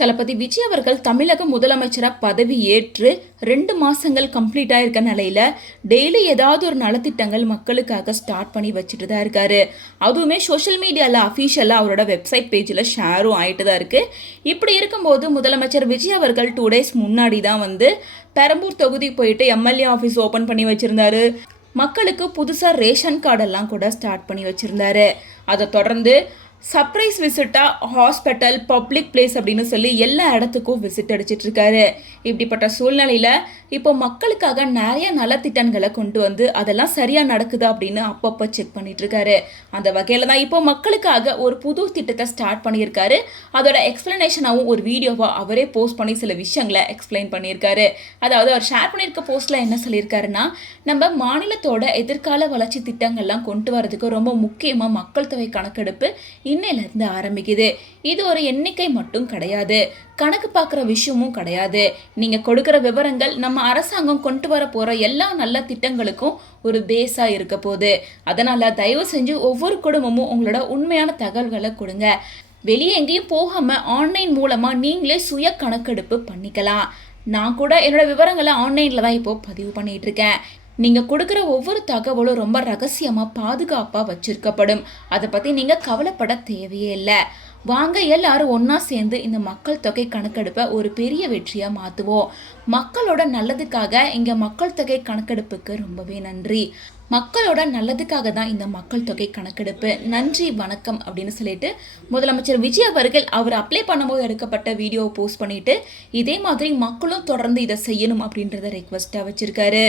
தளபதி விஜய் அவர்கள் தமிழக முதலமைச்சராக பதவி ஏற்று 2 மாசங்கள் கம்ப்ளீட் ஆயிருக்க நிலையில டெய்லி ஏதாவது ஒரு நலத்திட்டங்கள் மக்களுக்காக ஸ்டார்ட் பண்ணி வச்சுட்டு தான் இருக்காரு. அதுவுமே சோஷியல் மீடியாவில் அஃபீஷியலாக அவரோட வெப்சைட் பேஜில் ஷேரும் ஆகிட்டு தான் இருக்கு. இப்படி இருக்கும்போது முதலமைச்சர் விஜய் அவர்கள் 2 days முன்னாடி தான் பெரம்பூர் தொகுதி போயிட்டு எம்எல்ஏ ஆஃபீஸ் ஓப்பன் பண்ணி வச்சிருந்தாரு. மக்களுக்கு புதுசாக ரேஷன் கார்டெல்லாம் கூட ஸ்டார்ட் பண்ணி வச்சிருந்தாரு. அதை தொடர்ந்து சர்ப்ரைஸ் விசிட்டாக ஹாஸ்பிட்டல், பப்ளிக் பிளேஸ் அப்படின்னு சொல்லி எல்லா இடத்துக்கும் விசிட் அடிச்சிட்டு இருக்காரு. இப்படிப்பட்ட சூழ்நிலையில் இப்போ மக்களுக்காக நிறைய நலத்திட்டங்களை கொண்டு வந்து அதெல்லாம் சரியாக நடக்குதா அப்படின்னு அப்பப்போ செக் பண்ணிட்டு இருக்காரு. அந்த வகையில் தான் இப்போ மக்களுக்காக ஒரு புது திட்டத்தை ஸ்டார்ட் பண்ணியிருக்காரு. அதோட எக்ஸ்பிளனேஷனாகவும் ஒரு வீடியோவாக அவரே போஸ்ட் பண்ணி சில விஷயங்களை எக்ஸ்பிளைன் பண்ணியிருக்காரு. அதாவது அவர் ஷேர் பண்ணியிருக்க போஸ்ட்டில் என்ன சொல்லியிருக்காருன்னா, நம்ம மாநிலத்தோட எதிர்கால வளர்ச்சி திட்டங்கள்லாம் கொண்டு வரதுக்கு ரொம்ப முக்கியமாக மக்கள் தொகை கணக்கெடுப்பு இன்னையிலிருந்து ஆரம்பிக்குது. இது ஒரு எண்ணிக்கை மட்டும் கிடையாது, கணக்கு பார்க்குற விஷயமும் கிடையாது. நீங்கள் கொடுக்குற விவரங்கள் நம்ம அரசாங்கம் கொண்டு வர போகிற எல்லா நல்ல திட்டங்களுக்கும் ஒரு பேஸாக இருக்க போகுது. அதனால் தயவு செஞ்சு ஒவ்வொரு குடும்பமும் உங்களோட உண்மையான தகவல்களை கொடுங்க. வெளியே எங்கேயும் போகாமல் ஆன்லைன் மூலமாக நீங்களே சுய கணக்கெடுப்பு பண்ணிக்கலாம். நான் கூட என்னோட விவரங்களை ஆன்லைனில் தான் இப்போது பதிவு பண்ணிகிட்டு இருக்கேன். நீங்கள் கொடுக்குற ஒவ்வொரு தகவலும் ரொம்ப ரகசியமாக பாதுகாப்பாக வச்சிருக்கப்படும். அதை பற்றி நீங்கள் கவலைப்பட தேவையே இல்லை. வாங்க எல்லாரும் ஒன்றா சேர்ந்து இந்த மக்கள் தொகை கணக்கெடுப்பை ஒரு பெரிய வெற்றியாக மாற்றுவோம். மக்களோட நல்லதுக்காக இங்கே மக்கள் தொகை கணக்கெடுப்புக்கு ரொம்பவே நன்றி. மக்களோட நல்லதுக்காக தான் இந்த மக்கள் தொகை கணக்கெடுப்பு. நன்றி, வணக்கம் அப்படின்னு சொல்லிட்டு முதலமைச்சர் விஜய் அவர்கள் அவர் அப்ளை பண்ணும்போது எடுக்கப்பட்ட வீடியோவை போஸ்ட் பண்ணிட்டு இதே மாதிரி மக்களும் தொடர்ந்து இதை செய்யணும் அப்படின்றத ரெக்வஸ்ட்டாக வச்சிருக்காரு.